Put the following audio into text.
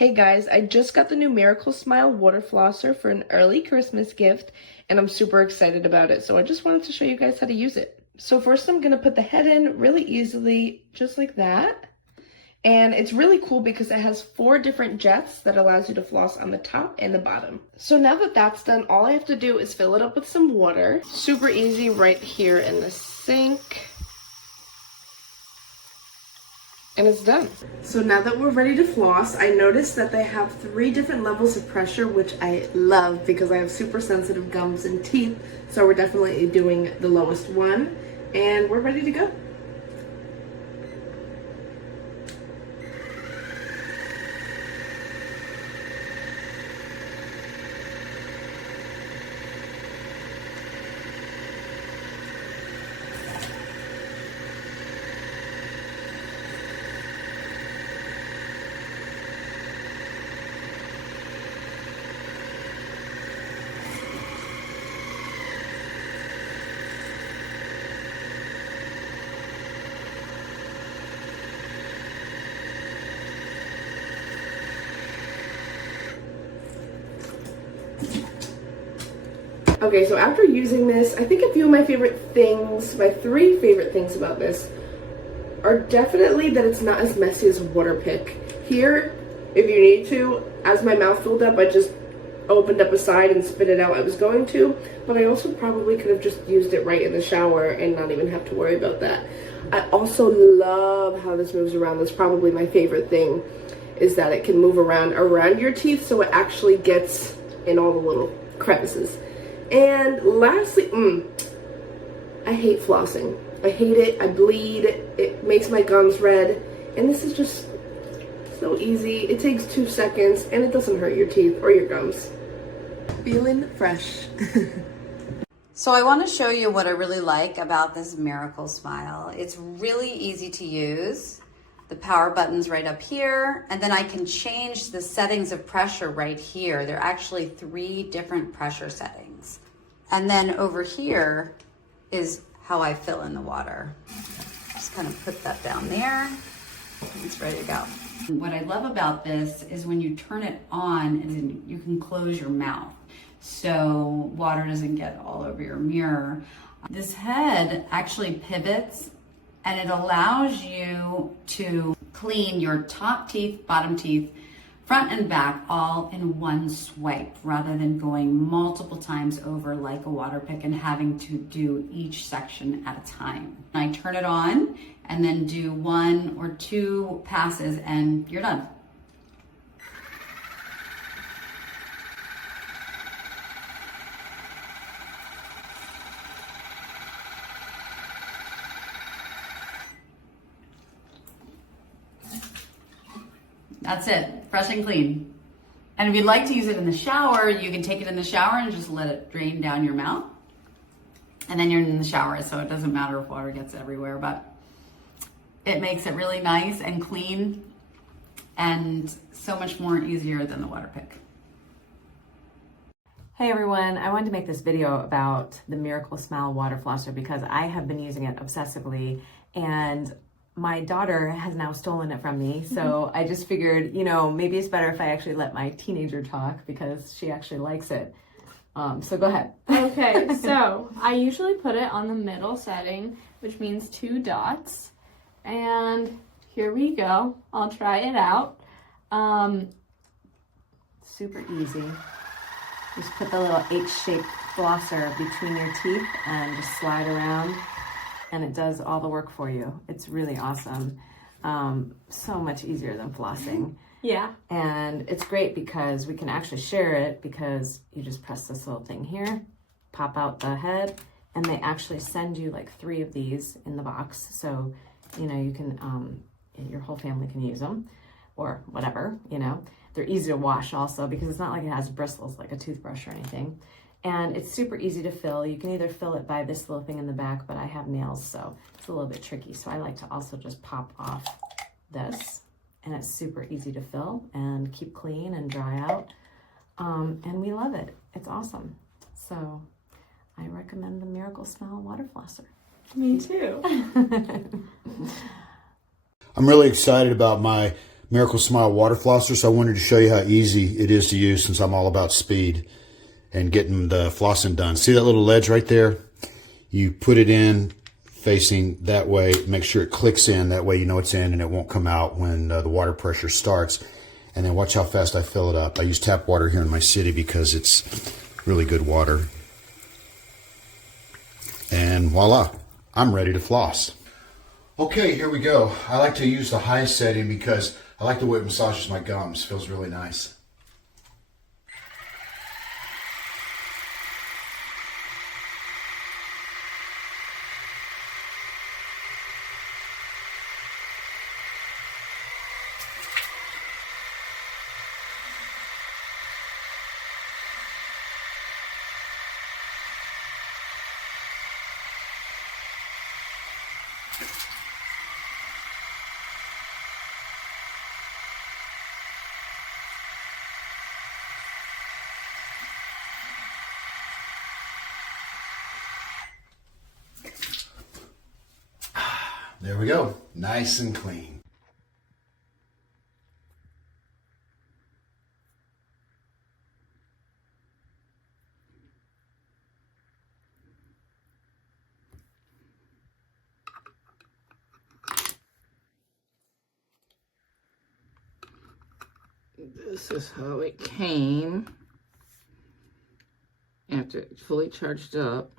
Hey guys, I just got the new Miracle Smile water flosser for an early Christmas gift, and I'm super excited about it, so I just wanted to show you guys how to use it. So first I'm going to put the head in really easily, just like that. And it's really cool because it has 4 different jets that allows you to floss on the top and the bottom. So now that that's done, all I have to do is fill it up with some water. Super easy right here in the sink. And it's done. So now that we're ready to floss, I noticed that they have 3 different levels of pressure, which I love because I have super sensitive gums and teeth. So we're definitely doing the lowest one, and we're ready to go. Okay, so after using this, I think a few of my favorite things, my 3 favorite things about this are definitely that it's not as messy as a water pick. Here, if you need to, as my mouth filled up, I just opened up a side and spit it out I was going to, but I also probably could have just used it right in the shower and not even have to worry about that. I also love how this moves around. That's probably my favorite thing, is that it can move around your teeth so it actually gets in all the little crevices. And lastly, I hate flossing. I hate it. I bleed. It makes my gums red. And this is just so easy. It takes 2 seconds and it doesn't hurt your teeth or your gums. Feeling fresh. So I want to show you what I really like about this Miracle Smile. It's really easy to use. The power button's right up here, and then I can change the settings of pressure right here. There are actually 3 different pressure settings. And then over here is how I fill in the water. Just kind of put that down there, and it's ready to go. What I love about this is when you turn it on, you can close your mouth so water doesn't get all over your mirror. This head actually pivots, and it allows you to clean your top teeth, bottom teeth, front and back, all in one swipe, rather than going multiple times over like a water pick and having to do each section at a time. I turn it on and then do 1 or 2 passes and you're done. That's it, fresh and clean. And if you'd like to use it in the shower, you can take it in the shower and just let it drain down your mouth. And then you're in the shower, so it doesn't matter if water gets everywhere, but it makes it really nice and clean and so much more easier than the water pick. Hey everyone, I wanted to make this video about the Miracle Smile water flosser because I have been using it obsessively, and my daughter has now stolen it from me. So I just figured, maybe it's better if I actually let my teenager talk because she actually likes it. So go ahead. Okay, so I usually put it on the middle setting, which means 2 dots. And here we go. I'll try it out. Super easy. Just put the little H-shaped flosser between your teeth and just slide around, and it does all the work for you. It's really awesome. So much easier than flossing. Yeah. And it's great because we can actually share it because you just press this little thing here, pop out the head, and they actually send you like 3 of these in the box. So, you can, your whole family can use them or whatever, They're easy to wash also because it's not like it has bristles like a toothbrush or anything. And it's super easy to fill. You can either fill it by this little thing in the back, but I have nails, so it's a little bit tricky. So I like to also just pop off this, and it's super easy to fill and keep clean and dry out. And we love it. It's awesome. So I recommend the Miracle Smile water flosser. Me too. I'm really excited about my Miracle Smile water flosser, so I wanted to show you how easy it is to use since I'm all about speed and getting the flossing done. See that little ledge right there? You put it in facing that way, make sure it clicks in, that way you know it's in and it won't come out when the water pressure starts. And then watch how fast I fill it up. I use tap water here in my city because it's really good water. And voila, I'm ready to floss. Okay, here we go. I like to use the highest setting because I like the way it massages my gums. Feels really nice. There we go, nice and clean. This is how it came after it fully charged up.